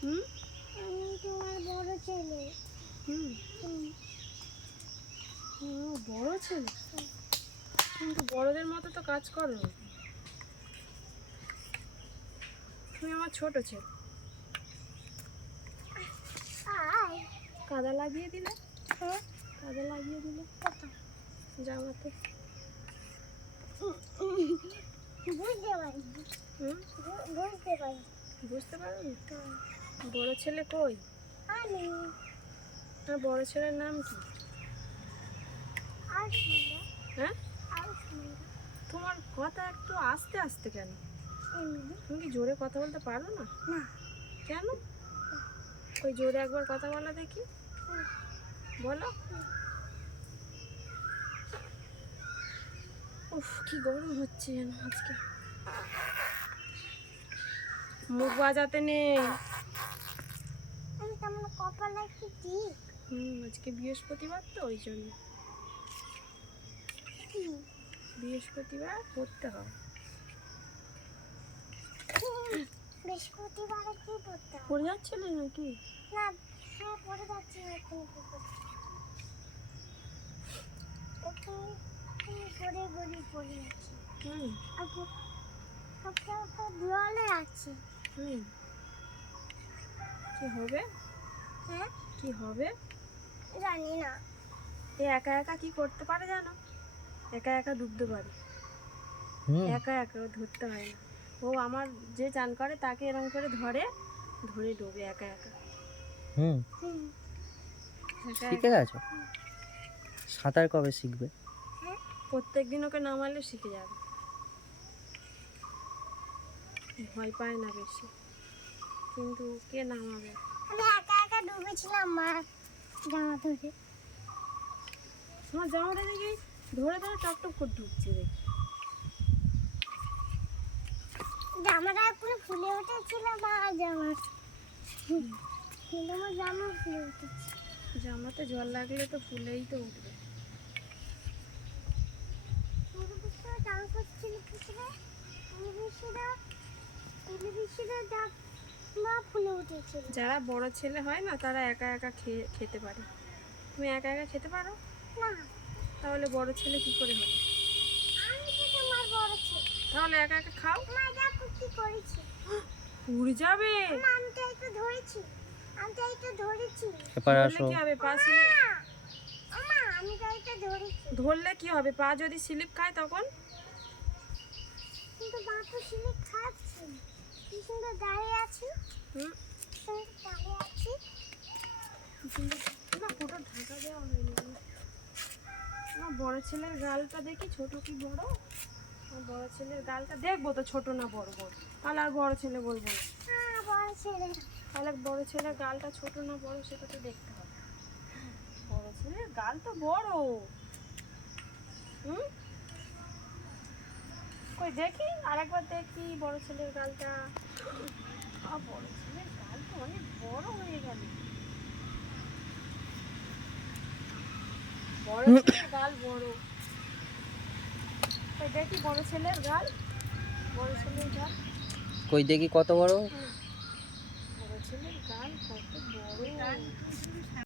হুম, আমি তোমার বড় ছেলে। হুম, ও বড় ছেলে, কিন্তু বড়দের মতো তো কাজ করো না। তুমি আমার ছোট ছেলে। আয়। কাদা লাগিয়ে দিলে, হ্যাঁ, কাদা লাগিয়ে দিলে কোথায়? জামাতে। বুঝতে পারিনি। হুম, বুঝতে পারি। বুঝতে পারোনি? বড় ছেলে কই? আমি আর বড় ছেলের নাম কি? আর শুনবো। হ্যাঁ, আর শুনবো। তোমার কথা একটু আস্তে আস্তে কেন? এমনি তুমি কি জোরে কথা বলতে পারো না? না। কেন? ওই জোরে একবার কথা বলা দেখি, বলো। উফ, কি গরম হচ্ছে যেন আজকে। মুখ বাজাতে নেই। আমি তেমন কপালে কি ঠিক? আজকে বৃহস্পতিবার তো ওই জন্য। কি? বৃহস্পতিবার পড়তে হয়। বৃহস্পতিবারে কি পড়তে হবে? পড়ে যাচ্ছিলে নাকি? না, হ্যাঁ পড়ে যাচ্ছি না এখন। এখন পড়ে গড়ি পড়ে যাচ্ছি। হুম, এখন একটা দেওয়ালে আছে। হুম, কি হবে? হ্যাঁ, কি হবে? জানি না। এ একা একা কি করতে পারে জানো? একা একা ডুবতে পারে। একা একা ও ধরতে হয় না। ও আমার যে চান করে তাকে এরকম করে ধরে ধরে ডোবে একা একা। হুম, হুম, একা শিখে একা। গেছো? সাঁতার কবে শিখবে? হ্যাঁ, প্রত্যেকদিন ওকে নামালে শিখে যাবে। ভয় পায় না বেশি, কিন্তু কে নামাবে? আমি একা একা ডুবেছিলাম মার জামা ধরে। আমার জামাটা দেখি ধরে ধরে টপ টপ করে ঢুকছে দেখি। জামাটা পুরো ফুলে উঠেছিল মা জামা। কিন্তু আমার জামা ফুলে উঠেছে। জামাতে জল লাগলে তো ফুলেই তো উঠবে। চান করছিল পুকুরে। টেলিভিশনে জামা ফুলে উঠেছিল। যারা বড় ছেলে হয় না তারা একা একা খেতে পারে। তুমি একা একা খেতে পারো? না, তাহলে বড় ছেলে কি করে হলো? আমি তো তোমার বড় ছেলে। তাহলে একা একা খাও। মা দেখো কি করেছি। উড়ে যাবে। মা, আমি তো একটু ধরেছি। আমি তো একটু ধরেছি। এবার ধরলে আসো। কি হবে? পা স্লিপ। মা, আমি তো একটু ধরেছি। ধরলে কি হবে? পা যদি স্লিপ খায় তখন? কিন্তু মা তো সিলে খাচ্ছে। কি সুন্দর দাঁড়িয়ে আছি। হুম, দাঁড়িয়ে আছি। না ফটো ঢাকা দেওয়া হয়নি। আমার বড় ছেলের গালটা দেখি ছোট কি বড়। আমার বড় ছেলের গালটা দেখবো তো ছোট না বড় বড়, তাহলে আর বড় ছেলে বলবো না। হ্যাঁ, বড় ছেলে। তাহলে বড় ছেলের গালটা ছোট না বড় সেটা তো দেখতে হবে। বড় ছেলের গাল তো বড়। হুম, কই দেখি আরেকবার দেখি বড় ছেলের গালটা। বড় ছেলের গাল তো অনেক বড় হয়ে গেল। বড় ছেলের গাল বড়। কই দেখি বড় ছেলের গাল। বড় ছেলের গাল। কই দেখি কত বড়? বড় ছেলের গাল কত বড়।